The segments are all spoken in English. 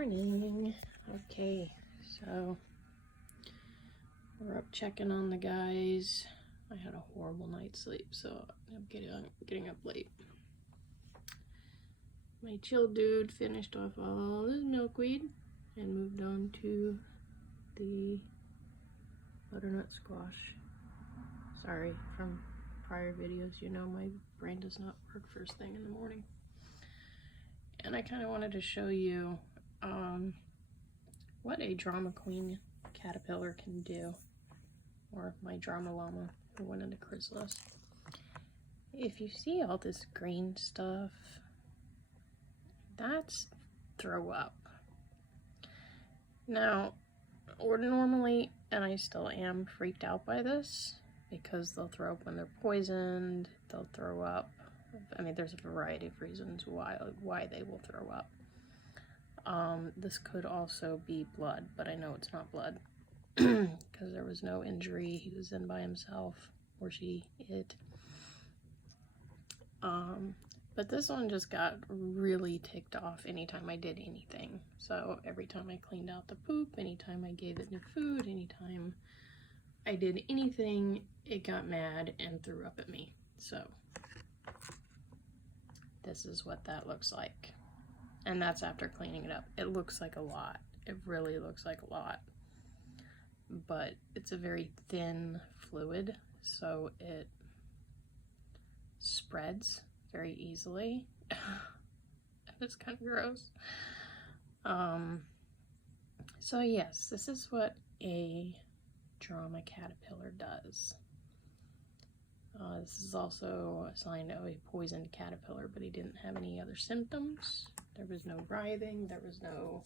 morning. Okay, so we're up checking on the guys. I had a horrible night's sleep, so I'm getting up late. My chill dude finished off all his milkweed and moved on to the butternut squash. Sorry, from prior videos, you know my brain does not work first thing in the morning. And I kind of wanted to show you what a drama queen caterpillar can do, or my drama llama who went into chrysalis. If you see all this green stuff, that's throw up. Now, normally, and I still am freaked out by this, because they'll throw up when they're poisoned, they'll throw up. I mean, there's a variety of reasons why they will throw up. This could also be blood, but I know it's not blood because there was no injury. He was in by himself, or she, it. But this one just got really ticked off anytime I did anything. So every time I cleaned out the poop, anytime I gave it new food, anytime I did anything, it got mad and threw up at me. So this is what that looks like. And that's after cleaning it up. It looks like a lot. It really looks like a lot. But it's a very thin fluid, so it spreads very easily. It's kind of gross. So yes, this is what a drama caterpillar does. This is also a sign of a poisoned caterpillar, but he didn't have any other symptoms. There was no writhing, there was no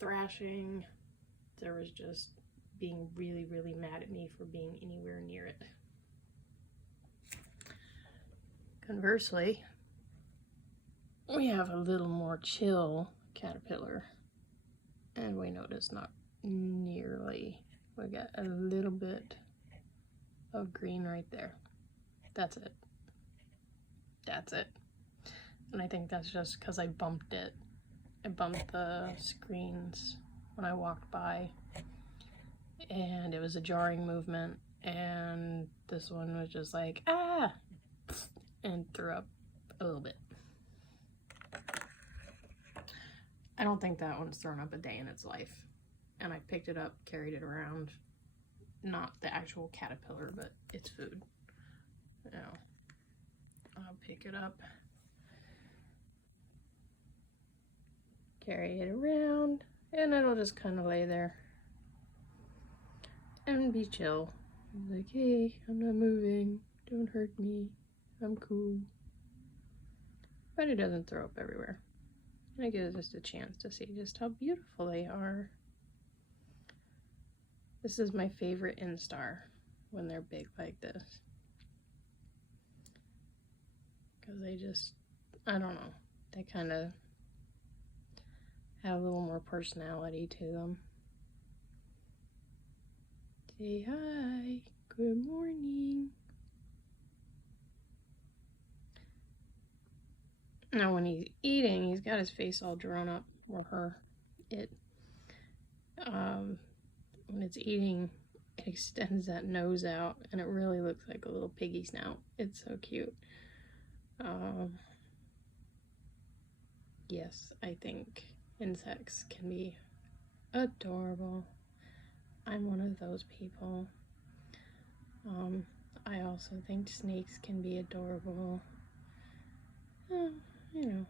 thrashing. There was just being really, really mad at me for being anywhere near it. Conversely, we have a little more chill caterpillar, and we notice not nearly. We got a little bit of green right there. That's it. That's it. And I think that's just because I bumped it. I bumped the screens when I walked by, and it was a jarring movement, and this one was just like, ah, and threw up a little bit. I don't think that one's thrown up a day in its life. And I picked it up, carried it around. Not the actual caterpillar, but its food. Now, I'll pick it up, carry it around, and it'll just kind of lay there and be chill. Like, hey, I'm not moving, don't hurt me, I'm cool. But it doesn't throw up everywhere. And it gives us a chance to see just how beautiful they are. This is my favorite instar when they're big like this. Because they just, I don't know, they kind of have a little more personality to them. Say hi, good morning. Now when he's eating, he's got his face all drawn up, or her, it. When it's eating, it extends that nose out, and it really looks like a little piggy snout. It's so cute. Yes, I think insects can be adorable. I'm one of those people. I also think snakes can be adorable. You know,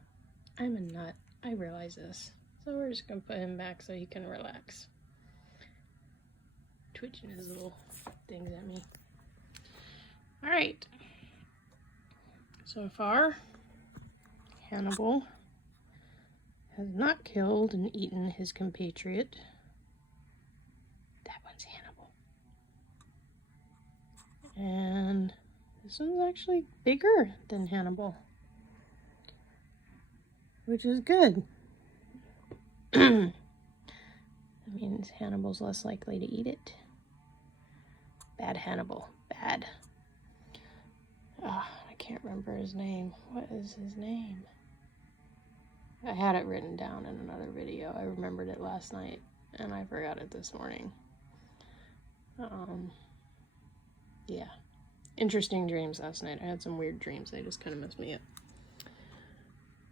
I'm a nut. I realize this. So we're just gonna put him back so he can relax. Twitching his little things at me. Alright. So far, Hannibal has not killed and eaten his compatriot. That one's Hannibal. And this one's actually bigger than Hannibal, which is good. That means Hannibal's less likely to eat it. Bad Hannibal. Bad. I can't remember his name. What is his name? I had it written down in another video. I remembered it last night and I forgot it this morning. Yeah. Interesting dreams last night. I had some weird dreams. They just kind of messed me up.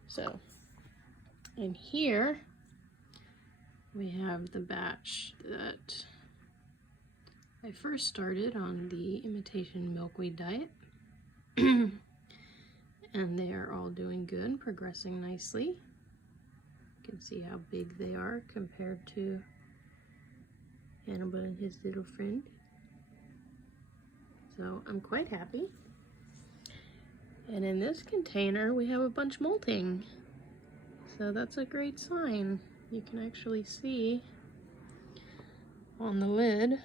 So, in here, we have the batch that I first started on the imitation milkweed diet. And they are all doing good, progressing nicely. You can see how big they are compared to Hannibal and his little friend. So I'm quite happy. And in this container, we have a bunch molting. So that's a great sign. You can actually see on the lid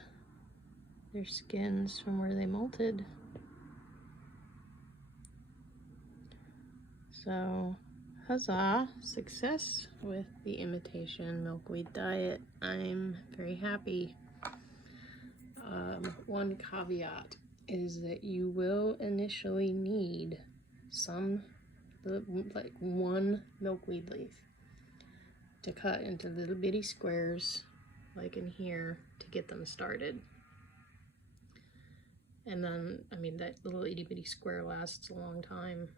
their skins from where they molted. So, huzzah, success with the imitation milkweed diet. I'm very happy. One caveat is that you will initially need like one milkweed leaf to cut into little bitty squares, like in here, to get them started. And then, I mean, that little itty bitty square lasts a long time.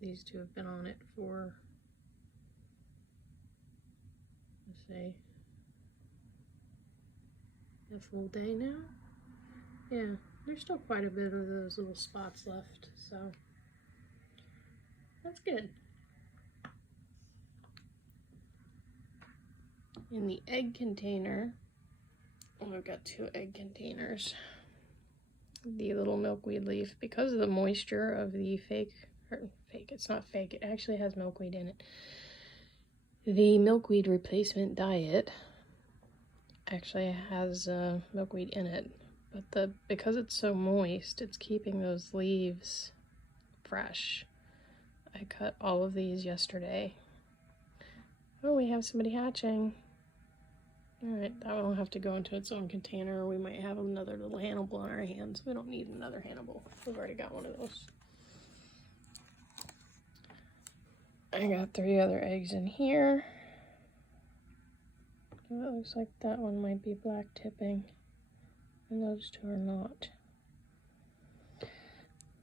These two have been on it for, let's say, a full day now. Yeah, there's still quite a bit of those little spots left, so that's good. In the egg container, I've got 2 egg containers. The little milkweed leaf, because of the moisture of the it's not fake, it actually has milkweed in it. The milkweed replacement diet actually has milkweed in it, but because it's so moist, it's keeping those leaves fresh. I cut all of these yesterday. Oh, we have somebody hatching. Alright, that one will have to go into its own container, or we might have another little Hannibal on our hands. We don't need another Hannibal. We've already got one of those. I got 3 other eggs in here. Oh, it looks like that one might be black tipping, and those 2 are not.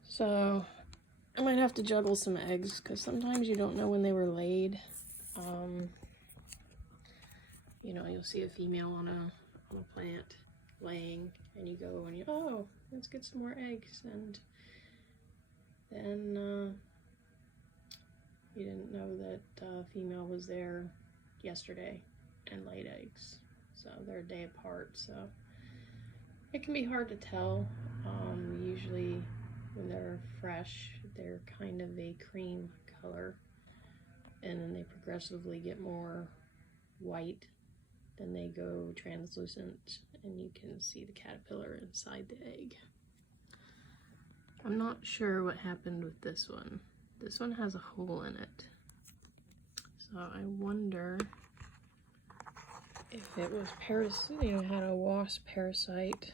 So, I might have to juggle some eggs, because sometimes you don't know when they were laid. You know, you'll see a female on a plant laying, and you go and oh, let's get some more eggs, and then you didn't know that female was there yesterday and laid eggs. So they're a day apart, so it can be hard to tell. Usually when they're fresh, they're kind of a cream color, and then they progressively get more white. Then they go translucent, and you can see the caterpillar inside the egg. I'm not sure what happened with this one. This one has a hole in it. So I wonder if it was had a wasp parasite,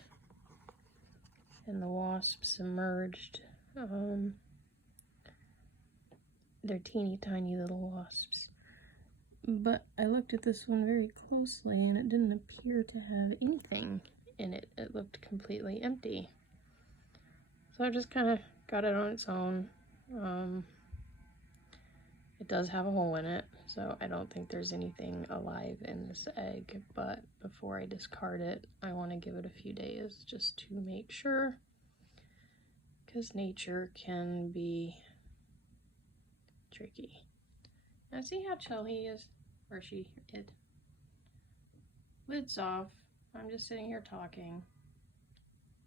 and the wasp submerged. They're teeny tiny little wasps. But I looked at this one very closely, and it didn't appear to have anything in it. It looked completely empty. So I just kind of got it on its own. It does have a hole in it, so I don't think there's anything alive in this egg. But before I discard it, I want to give it a few days just to make sure, because nature can be tricky. Now see how chill he is, or it. Lid's off. I'm just sitting here talking.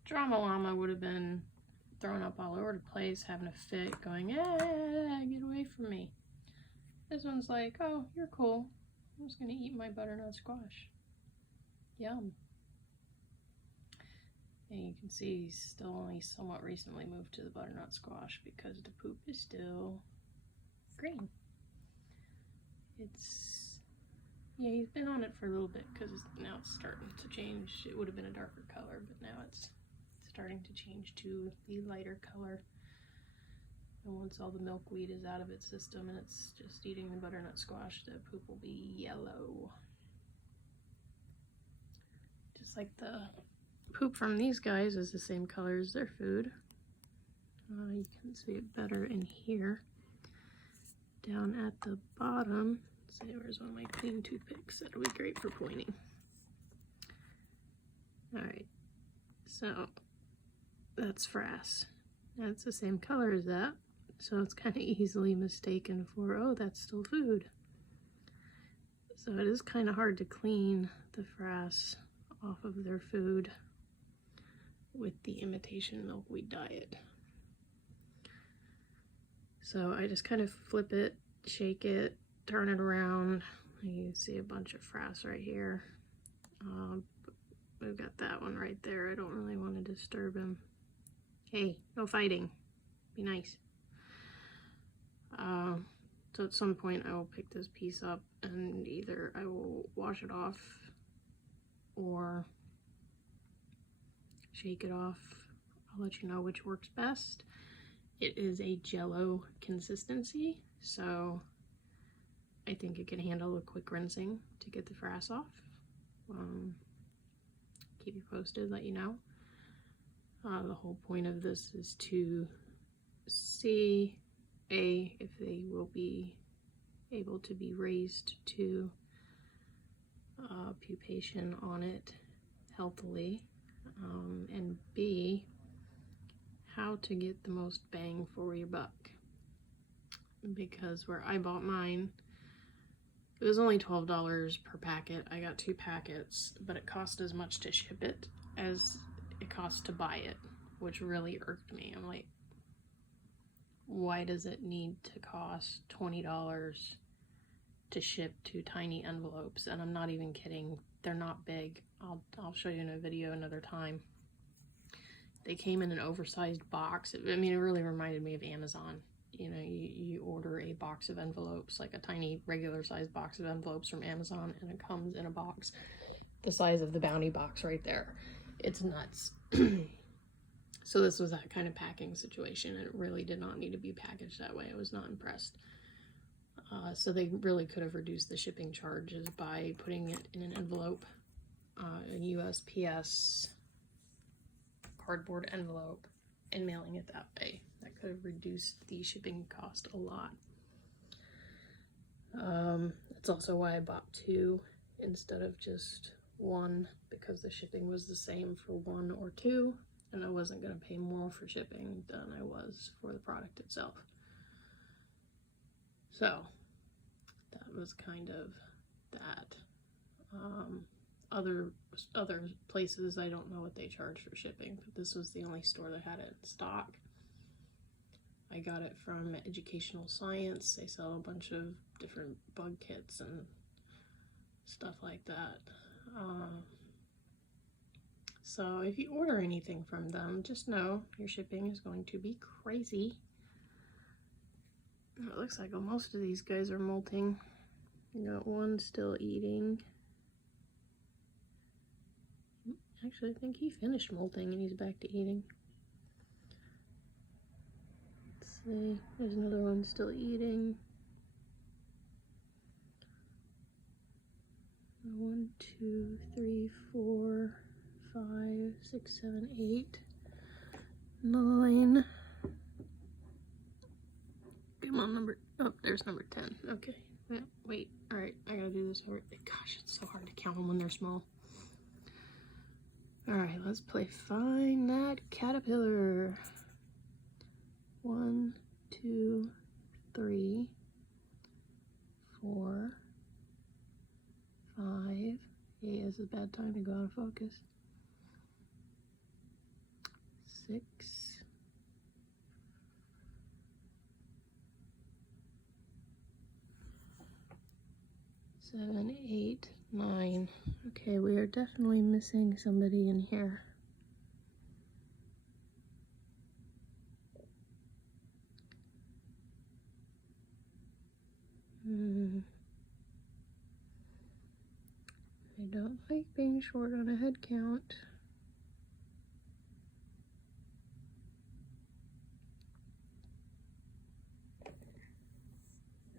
Drama Llama would have been thrown up all over the place, having a fit, going, get away from me. This one's like, oh, you're cool. I'm just gonna eat my butternut squash. Yum. And you can see he's still only somewhat recently moved to the butternut squash because the poop is still green. Yeah, he's been on it for a little bit because now it's starting to change. It would have been a darker color, but now it's starting to change to the lighter color. And once all the milkweed is out of its system and it's just eating the butternut squash, the poop will be yellow. Just like the poop from these guys is the same color as their food. You can see it better in here. Down at the bottom, let's see, where's one of my clean toothpicks? That'll be great for pointing. Alright, so that's frass. That's the same color as that, so it's kind of easily mistaken for, oh, that's still food. So it is kind of hard to clean the frass off of their food with the imitation milkweed diet. So I just kind of flip it, shake it, turn it around. You can see a bunch of frass right here. We've got that one right there. I don't really want to disturb him. Hey, no fighting. Be nice. So at some point I will pick this piece up and either I will wash it off or shake it off. I'll let you know which works best. It is a jello consistency, so I think it can handle a quick rinsing to get the frass off. Keep you posted, let you know. The whole point of this is to see if they will be able to be raised to pupation on it healthily, and B, how to get the most bang for your buck. Because where I bought mine, it was only $12 per packet. I got 2 packets, but it cost as much to ship it as it costs to buy it, which really irked me. I'm like, why does it need to cost $20 to ship 2 tiny envelopes? And I'm not even kidding, they're not big. I'll show you in a video another time. They came in an oversized box. I mean, it really reminded me of Amazon. You know, you order a box of envelopes, like a tiny regular sized box of envelopes from Amazon, and it comes in a box the size of the Bounty box right there. It's nuts. So this was that kind of packing situation. It really did not need to be packaged that way. I was not impressed. So they really could have reduced the shipping charges by putting it in an envelope, a USPS cardboard envelope, and mailing it that way. That could have reduced the shipping cost a lot. That's also why I bought 2 instead of just 1, because the shipping was the same for 1 or 2, and I wasn't going to pay more for shipping than I was for the product itself. So that was kind of that. Other places, I don't know what they charge for shipping, but this was the only store that had it in stock. I got it from Educational Science. They sell a bunch of different bug kits and stuff like that. So if you order anything from them, just know your shipping is going to be crazy. It looks like most of these guys are molting. You got one still eating. Actually, I think he finished molting and he's back to eating. Let's see, there's another one still eating. 1, 2, 3, 4, 5, 6, 7, 8, 9. Come on, there's number 10. Okay, yeah, wait, alright, I gotta do this over. Gosh, it's so hard to count them when they're small. Alright, let's play Find That Caterpillar. 1, 2, 3, 4, 5. Yeah, this is a bad time to go out of focus. 6. 7, 8, 9. Okay, we are definitely missing somebody in here. I don't like being short on a head count.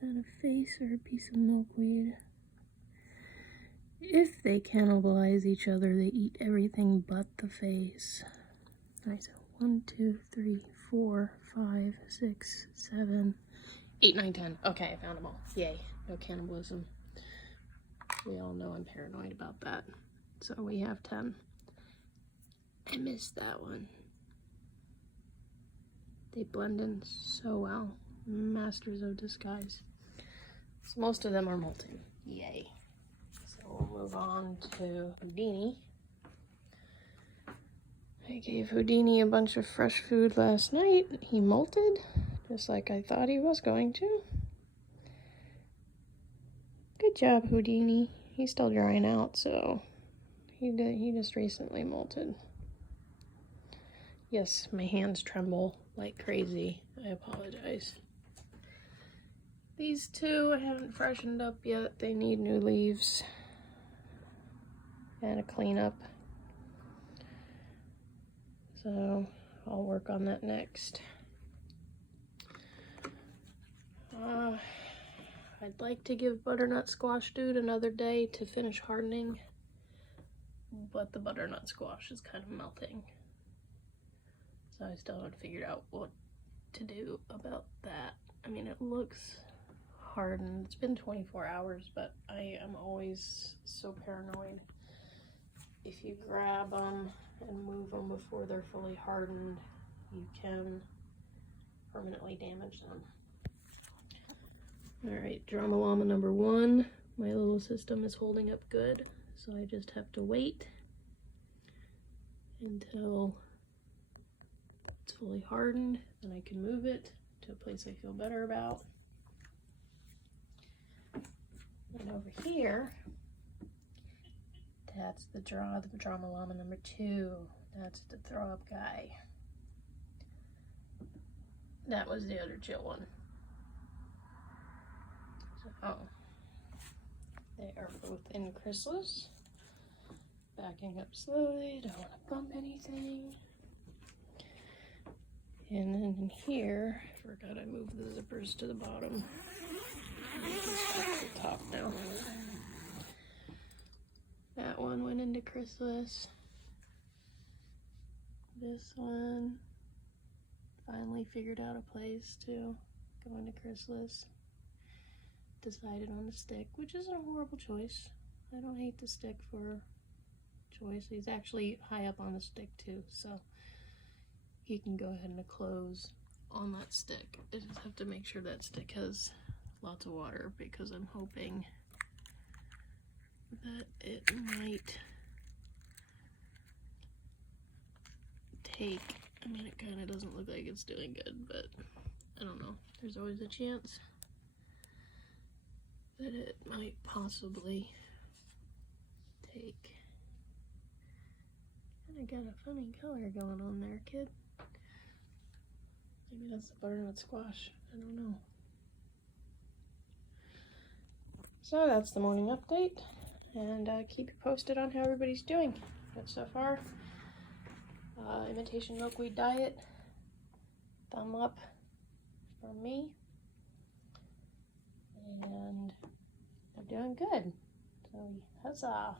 that a face or a piece of milkweed? If they cannibalize each other, they eat everything but the face. Alright, so 1, 2, 3, 4, 5, 6, 7, 8, 9, 10. Okay, I found them all. Yay. No cannibalism. We all know I'm paranoid about that. So we have 10. I missed that one. They blend in so well. Masters of disguise. So most of them are molting. Yay. So we'll move on to Houdini. I gave Houdini a bunch of fresh food last night. He molted, just like I thought he was going to. Good job, Houdini. He's still drying out, so he just recently molted. Yes, my hands tremble like crazy. I apologize. These two I haven't freshened up yet. They need new leaves and a cleanup. So I'll work on that next. I'd like to give butternut squash dude another day to finish hardening, but the butternut squash is kind of melting. So I still haven't figured out what to do about that. I mean, it looks hardened. It's been 24 hours, but I am always so paranoid. If you grab them and move them before they're fully hardened, you can permanently damage them. Alright, drama llama number 1. My little system is holding up good, so I just have to wait until it's fully hardened, and I can move it to a place I feel better about. And over here, that's the drama llama number 2. That's the throw up guy. That was the other chill one. So, they are both in chrysalis. Backing up slowly, don't want to bump anything. And then in here, I forgot I moved the zippers to the bottom. To the top now. That one went into chrysalis. This one finally figured out a place to go into chrysalis. Decided on the stick, which isn't a horrible choice. I don't hate the stick for choice. He's actually high up on the stick too, so he can go ahead and close on that stick. I just have to make sure that stick has lots of water, because I'm hoping that it might take, I mean, it kind of doesn't look like it's doing good, but I don't know. There's always a chance that it might possibly take. Kinda got a funny color going on there, kid. Maybe that's the butternut squash. I don't know. So that's the morning update, and keep you posted on how everybody's doing. But so far, imitation milkweed diet, thumb up for me, and I'm doing good. So huzzah!